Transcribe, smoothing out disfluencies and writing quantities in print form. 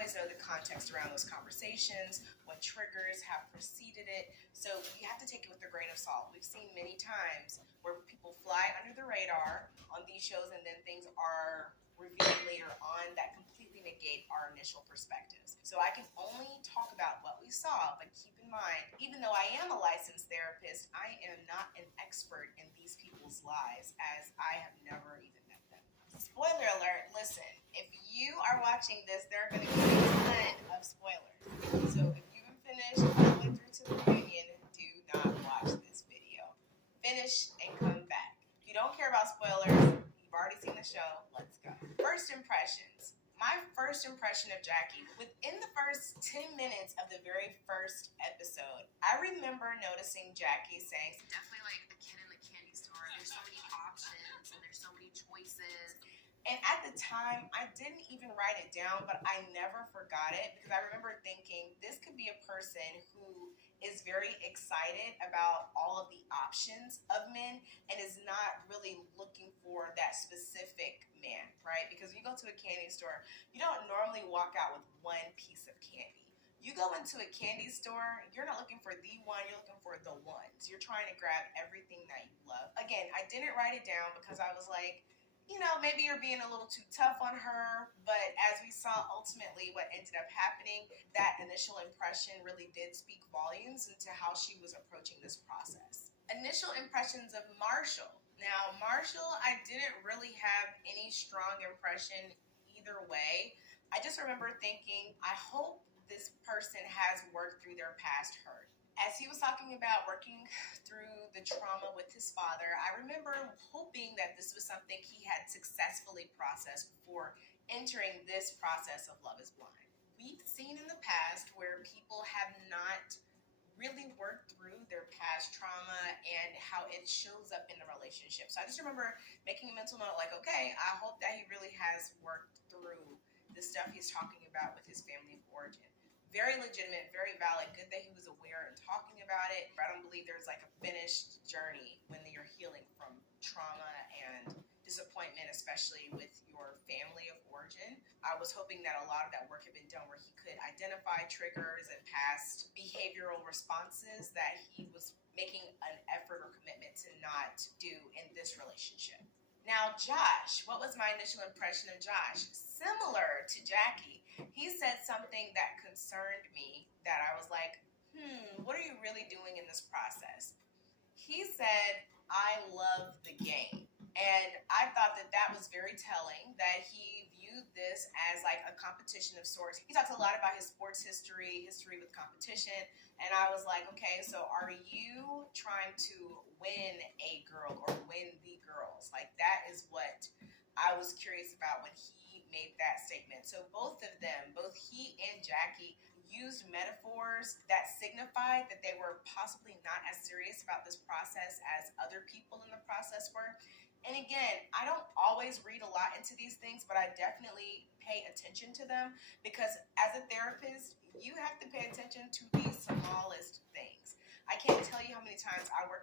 always know the context around those conversations, what triggers have preceded it. So you have to take it with a grain of salt. We've seen many times where people fly under the radar on these shows and then things are revealed later on that completely negate our initial perspectives. So I can only talk about what we saw, but keep in mind, even though I am a licensed therapist, I am not an expert in these people's lives, as I have never even met them. Spoiler alert, listen, if you are watching this, there are going to be a ton of spoilers. So if you haven't finished all the way through to the reunion, do not watch this video. Finish and come back. If you don't care about spoilers, you've already seen the show, let's go. First impressions. My first impression of Jackie, within the first 10 minutes of the very first episode, I remember noticing Jackie saying, Definitely like the kid in the candy store. There's so many options and there's so many choices. and at the time, I didn't even write it down, but I never forgot it because I remember thinking this could be a person who is very excited about all of the options of men and is not really looking for that specific man, right? Because when you go to a candy store, you don't normally walk out with one piece of candy. You go into a candy store, you're not looking for the one, you're looking for the ones. You're trying to grab everything that you love. Again, I didn't write it down because I was like, you know, maybe you're being a little too tough on her, but as we saw ultimately what ended up happening, that initial impression really did speak volumes into how she was approaching this process. Initial impressions of Marshall. Now, Marshall, I didn't really have any strong impression either way. I just remember thinking, I hope this person has worked through their past hurt. As he was talking about working through the trauma with his father, I remember hoping that this was something he had successfully processed before entering this process of Love is Blind. We've seen in the past where people have not really worked through their past trauma and how it shows up in the relationship. So I just remember making a mental note like, okay, I hope that he really has worked through the stuff he's talking about with his family of origin. Very legitimate, very valid. Good that he was aware and talking about it. I don't believe there's like a finished journey when you're healing from trauma and disappointment, especially with your family of origin. I was hoping that a lot of that work had been done where he could identify triggers and past behavioral responses that he was making an effort or commitment to not do in this relationship. Now, Josh, what was my initial impression of Josh? Similar to Jackie, he said something that concerned me that I was like, what are you really doing in this process? He said, I love the game. And I thought that that was very telling, that he viewed this as like a competition of sorts. He talks a lot about his sports history with competition. And I was like, okay, so are you trying to win a girl or win the girls? Like that is what I was curious about when he made that statement. So both of them, both he and Jackie, used metaphors that signified that they were possibly not as serious about this process as other people in the process were. And again, I don't always read a lot into these things, but I definitely pay attention to them because as a therapist, you have to pay attention to the smallest things. I can't tell you how many times I work